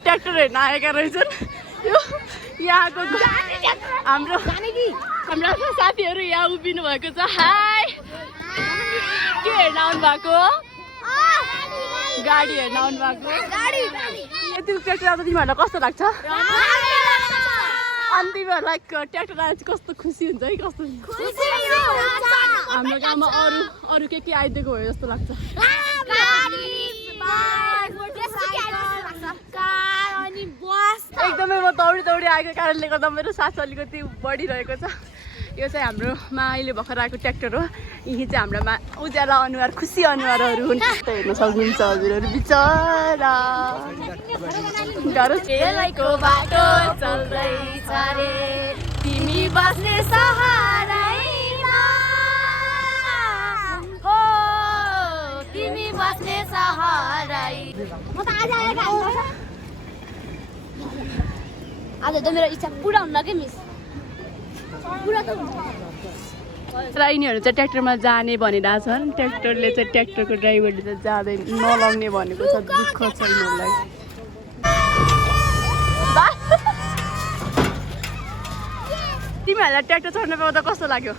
tractor हेर्न आएका रहेछन् यो यहाँको हाम्रो साथीहरू यहाँ उभिनु भएको छ हाई के हेर्न आउनु भएको गाडी हेर्न आउनु भएको यति ट्र्याक्टर आउँदा तिमीहरूलाई कस्तो लाग्छ अनि तिमीहरूलाई ट्र्याक्टर आएर कस्तो खुसी हुन्छ है कस्तो हाम्रो गाउँमा अरू के आइदिएको भयो जस्तो लाग्छ एकदमै म दौडी आएको कारणले गर्दा मेरो सास अलिकति बढिरहेको छ यो चाहिँ हाम्रोमा अहिले भर्खर आएको ट्र्याक्टर हो यही चाहिँ हाम्रोमा उज्यालो अनुहार खुसी अनुहारहरू हुन् हेर्न सक्नुहुन्छ हजुरहरू बिचरा गाडीको बाटो चल्दैछ रे तिमी बस्ने सहारामा हो तिमी बस्ने सहारै म त आज त मेरो इच्छा पुरा हुन्न के मिस पुरा त र यिनीहरू चाहिँ ट्र्याक्टरमा जाने भनिरहेछन् ट्र्याक्टरले चाहिँ ट्र्याक्टरको ड्राइभरले चाहिँ जाँदैन नलाउने भनेको छ दुःख छ यिनीहरूलाई तिमीहरूलाई ट्र्याक्टर चढ्न पाउँदा कस्तो लाग्यो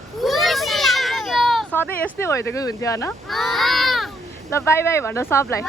सधैँ यस्तै भइदिएको हुन्थ्यो होइन ल बाई बाई भन सबलाई